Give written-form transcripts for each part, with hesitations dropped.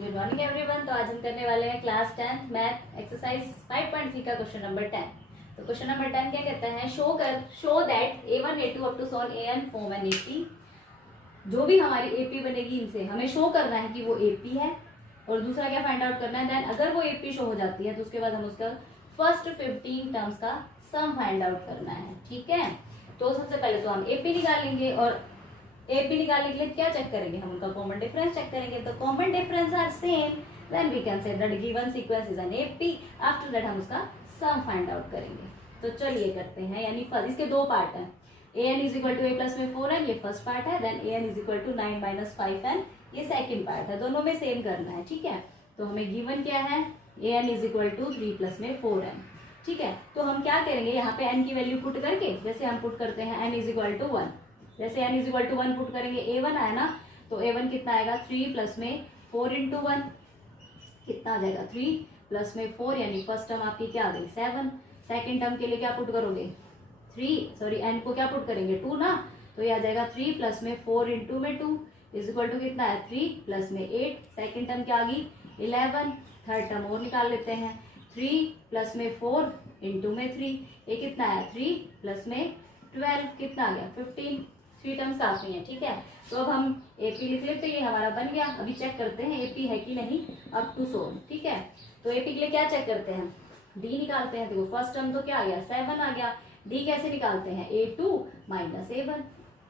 Good morning everyone. तो आज हम करने वाले हैं क्लास 10th मैथ एक्सरसाइज 5.3 का क्वेश्चन नंबर 10। तो क्वेश्चन नंबर 10 क्या कहता है, show that A1 A2 up to so on AN form an AP। जो भी हमारी AP बनेगी इनसे हमें शो करना है कि वो AP है, और दूसरा क्या फाइंड आउट करना है, देन अगर वो AP शो हो जाती है तो उसके बाद हम उसका फर्स्ट 15 टर्म्स का सम फाइंड आउट करना है। ठीक है, तो सबसे पहले तो हम AP निकालेंगे, और AP निकालने के लिए क्या चेक करेंगे, हम उनका कॉमन डिफरेंस चेक करेंगे। तो common difference are same, then we can say that given sequence is an AP। After that हम उसका सम फाइंड आउट करेंगे। तो चलिए करते हैं, यानी इसके दो पार्ट हैं। an is equal to a plus में 4n, ये फर्स्ट पार्ट है। Then an is equal to 9 minus 5n, ये सेकेंड पार्ट है। दोनों में सेम करना है। ठीक है, तो हमें गिवन क्या है, an is equal to 3 plus में 4n। ठीक है, तो हम क्या करेंगे, यहाँ पे n की वैल्यू पुट करके, जैसे हम पुट करते हैं n इज इक्वल टू 1, जैसे n is equal to 1 put करेंगे, a1 आया ना, तो a1 कितना आएगा 3 प्लस में 4 इंटू 1, कितना आ जाएगा 3 प्लस में 4, यानी फर्स्ट टर्म आपकी क्या आ गई 7। सेकेंड टर्म के लिए क्या पुट करोगे 3, n को क्या पुट करेंगे 2 ना, तो ये आ जाएगा 3 प्लस में 4 इंटू में 2 इज इक्वल टू कितना है 3 प्लस में 8। सेकेंड टर्म क्या आ गई 11। थर्ड टर्म और निकाल लेते हैं, 3 प्लस में 4 इंटू में 3, ये कितना है 3 प्लस में 12, कितना आ गया 15। 3 टर्म्स काफी है। ठीक है, तो अब हम AP लिख लेते हैं, ये हमारा बन गया। अभी चेक करते हैं AP है कि नहीं अप टू सोन। ठीक है, तो AP के लिए क्या चेक करते हैं, D निकालते हैं। देखो फर्स्ट टर्म तो क्या आ गया 7 आ गया, D कैसे निकालते हैं A2 माइनस A1,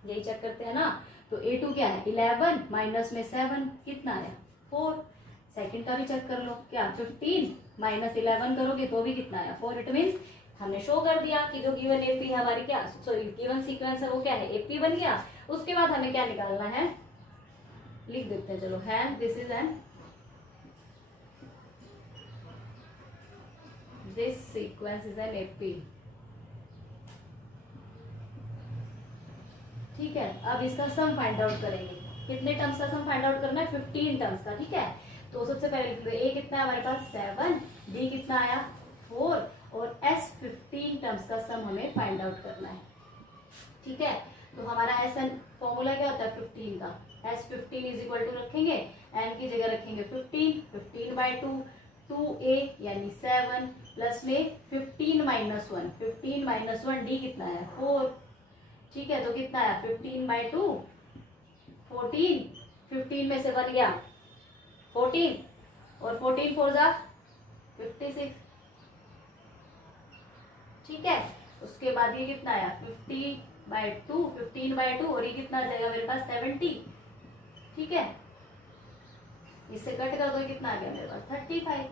यही चेक करते हैं ना। तो A2 क्या है 11 माइनस में 7, कितना आया 4। सेकेंड का भी चेक कर लो, क्या 15 माइनस 11 करोगे तो भी कितना आया 4। इट मीन्स हमने शो कर दिया कि जो गिवन AP है हमारी, क्या सॉरी गिवन सीक्वेंस है वो क्या है AP बन गया। उसके बाद हमें क्या निकालना है, लिख देते हैं, चलो है this is N, this sequence is an AP। ठीक है, अब इसका सम फाइंड आउट करेंगे। कितने टर्म्स का सम फाइंड आउट करना है 15 टर्म्स का। ठीक है, तो सबसे पहले A कितना है हमारे पास 7, D कितना आया 4, और S 15 टर्म्स का सम हमें फाइंड आउट करना है। ठीक है, तो हमारा SN फॉर्मूला क्या होता है 15 का, S 15 इज इक्वल टू रखेंगे, N की जगह रखेंगे 15 बाई 2, 2A यानी 7 प्लस में 15 माइनस 1, 15 माइनस 1 D कितना है 4। ठीक है, तो कितना है 15 बाई 2 14, 15 में से 1 गया 14, और 14 4 जा 56। ठीक है, उसके बाद ये कितना आया 50 बाई 2, 15 बाई 2, और ये कितना आ जाएगा मेरे पास 70। ठीक है, इससे कट कर दो, कितना आ गया मेरे पास 35।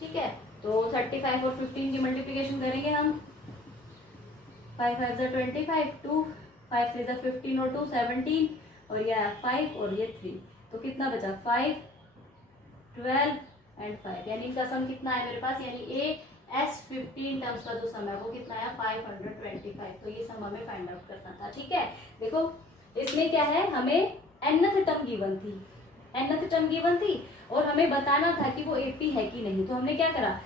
ठीक है, तो 35 और 15 की मल्टीप्लीकेशन करेंगे हम, 5 5 जा 25, 2 5 3 जा 15 और 2 17, और ये आया 5 और ये 3, तो कितना बचा 5 12 एंड 5, यानी इनका सम कितना है मेरे पास, यानी S 15 टर्म्स का जो सम है वो कितना है 525। तो ये सम हमें फाइंड आउट करना था। ठीक है, देखो इसमें क्या है, हमें nth टर्म गिवन थी, nth टर्म गिवन थी, और हमें बताना था कि वो AP है कि नहीं। तो हमने क्या करा,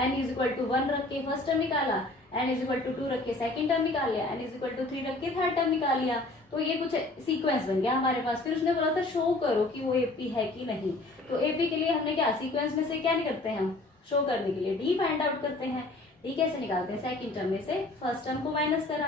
n इज इक्वल टू 1 रख के फर्स्ट टर्म निकाला, n इज इक्वल टू 2 रख के सेकेंड टर्म निकाल लिया, n इज इक्वल टू 3 रख के थर्ड टर्म निकाल लिया। तो ये कुछ सीक्वेंस बन गया हमारे पास। फिर उसने बोला था शो करो कि वो AP है कि नहीं। तो AP के लिए हमने क्या सीक्वेंस में से क्या निकलते हैं, हम शो करने के लिए D फाइंड आउट करते हैं। D कैसे निकालते हैं, सेकंड टर्म में से फर्स्ट टर्म को माइनस करा,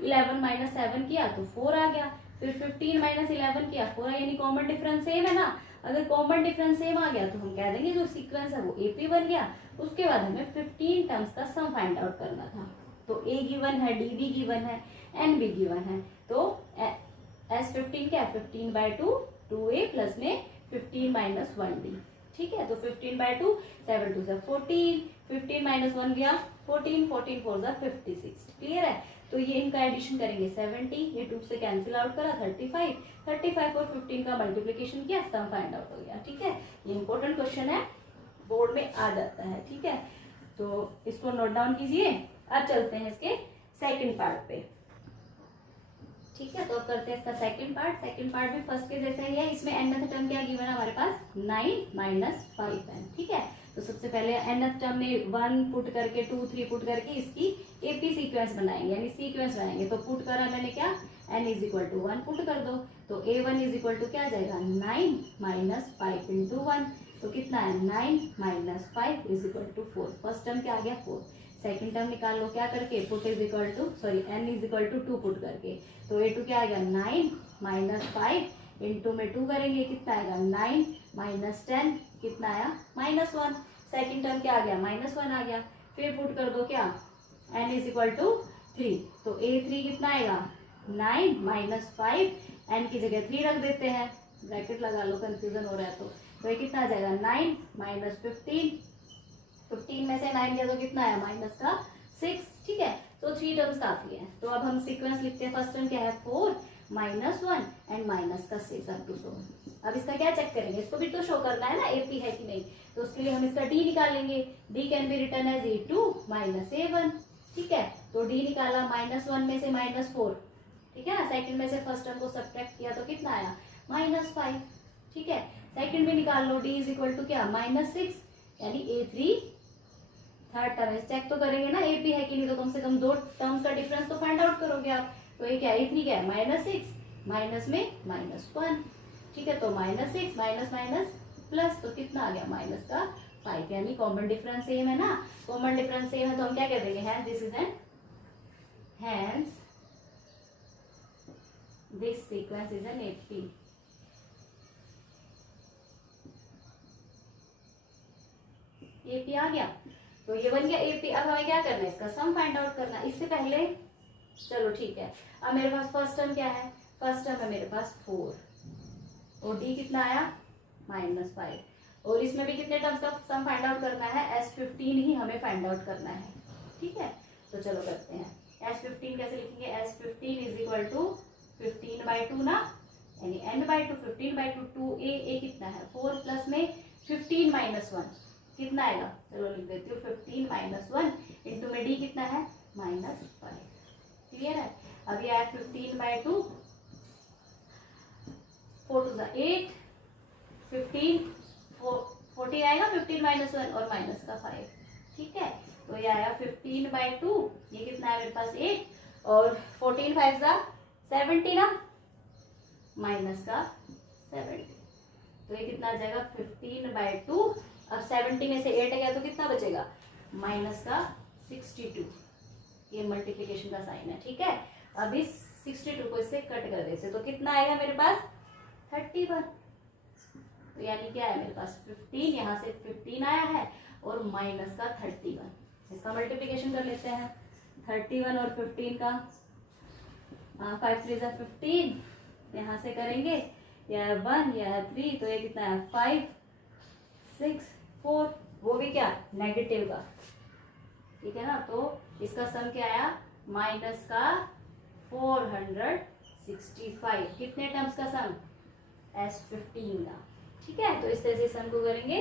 11 माइनस 7 किया तो 4 आ गया, फिर 15 माइनस 11 किया 4, यानी कॉमन डिफरेंस सेम है ना। अगर कॉमन डिफरेंस सेम आ गया तो हम कह देंगे जो सीक्वेंस है वो AP बन गया। उसके बाद हमें 15 टर्म्स का सम फाइंड आउट करना था। तो A गिवन है, D भी गिवन है, N भी गिवन है। तो S 15 क्या है 15 बाई 2, 2A प्लस में 15 माइनस 1D। ठीक है, तो 15 बाई 2 7 2 से 14, 15 माइनस 1 गया 14, 14 4 जा 56। क्लियर है, तो ये इनका एडिशन करेंगे 70, ये 2 से कैंसिल आउट करा 35, 35 और 15 का मल्टीप्लीकेशन किया, सम फाइंड आउट हो गया। ठीक है, ये इंपॉर्टेंट क्वेश्चन है, बोर्ड में आ जाता है। ठीक है, तो इसको नोट डाउन कीजिए। अब चलते हैं इसके सेकेंड पार्ट पे। ठीक है, तो अब करते हैं इसका सेकंड पार्ट। सेकंड पार्ट भी फर्स्ट के जैसा ही है। इसमें nth टर्म क्या गिवन है हमारे पास 9 माइनस 5n। ठीक है, तो सबसे पहले nth टर्म में 1 पुट करके 2 3 पुट करके इसकी AP सीक्वेंस बनाएंगे, यानी सीक्वेंस बनाएंगे। तो पुट करा मैंने क्या, n is equal to 1 put कर दो, तो A1 इज इक्वल टू क्या आ जाएगा 9 माइनस 5 इंटू 1, तो कितना है 9 minus 5 is equal to 4। First term क्या आ गया 4। सेकंड टर्म निकाल लो क्या करके, put is equal to n is equal to 2 put करके। तो a2 क्या आ गया 9 माइनस 5 इंटू में 2 करेंगे कितना आएगा 9 माइनस 10 कितना आया -1। सेकंड टर्म क्या आ गया -1 आ गया। फिर पुट कर दो क्या n इज इक्वल टू 3। तो a3 कितना आएगा 9 माइनस 5 n की जगह 3 रख देते हैं, ब्रैकेट लगा लो कंफ्यूजन हो रहा है तो ये कितना आ जाएगा 9 माइनस 15 में से 9 गया तो कितना आया माइनस का 6। ठीक है, तो 3 टर्म्स काफी है। तो अब हम सीक्वेंस लिखते हैं। फर्स्ट टर्म क्या है 4 -1 एंड माइनस का 6 अप टू 100। अब इसका क्या चेक करेंगे, इसको भी तो शो करना है ना AP है कि नहीं। तो उसके लिए हम इसका D निकालेंगे। D can be written as A2 minus A1। ठीक है, तो D निकाला -1 में से -4। ठीक है ना, सेकंड में से फर्स्ट टर्म को सब्ट्रैक्ट किया तो कितना आया -5। ठीक है, सेकंड में निकाल लो D इज इक्वल टू क्या -6 यानी A3 थर्ड टर्म। चेक तो करेंगे ना AP है कि नहीं, तो कम से कम 2 टर्म्स का डिफरेंस तो फाइंड आउट करोगे आप। तो ये क्या A3 क्या है -6 माइनस में -1। ठीक है, तो -6 माइनस माइनस प्लस, तो कितना आ गया माइनस का 5 यानी कॉमन डिफरेंस सेम है ना। कॉमन डिफरेंस सेम है तो हम क्या कह देंगे hence this is an hence this sequence is an AP। AP आ गया, तो ये बन गया AP। अब हमें क्या करना है, इसका सम फाइंड आउट करना है। इससे पहले चलो ठीक है, अब मेरे पास फर्स्ट टर्म क्या है, फर्स्ट टर्म है मेरे पास 4 और D कितना आया -5 और इसमें भी कितने टर्म्स का सम फाइंड आउट करना है, S15 ही हमें फाइंड आउट करना है। ठीक है, तो चलो करते हैं। S15 कैसे लिखेंगे, S15 इज इक्वल टू 15/2 ना, यानी n/2 15/2 2a कितना है 4 प्लस में 15 माइनस 1 कितना आएगा, चलो लिख देती हूँ 15 माइनस 1 इंटू में D कितना है -5। क्लियर है। अब ये आया 15/2 4 to 8 15 40 आएगा 15 माइनस 1 और माइनस का 5। ठीक है, तो ये आया 15/2, ये कितना है मेरे पास 8 और 14 5 जा 70 ना, माइनस का 70। तो ये कितना आ जाएगा 15/2। अब 70 में से 8 गया तो कितना बचेगा माइनस का 62। ये मल्टीप्लिकेशन का साइन है। ठीक है, अब इस 62 को इससे कट कर देते तो कितना आएगा मेरे पास 31। तो यानी क्या है मेरे पास 15, यहाँ से 15 आया है और माइनस का 31। इसका मल्टीप्लिकेशन कर लेते हैं 31 और 15 का, 5 3 15, यहाँ से करेंगे यह है 1 यह है 3, तो ये कितना है 5 6 4, वो भी क्या नेगेटिव का। ठीक है ना, तो इसका सम क्या आया माइनस का 465। कितने टर्म्स का सम S15 का। ठीक है, तो इस तरह से सम को करेंगे।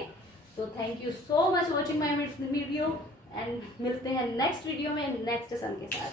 तो thank you so much watching my video and मिलते हैं नेक्स्ट वीडियो में नेक्स्ट सम के साथ।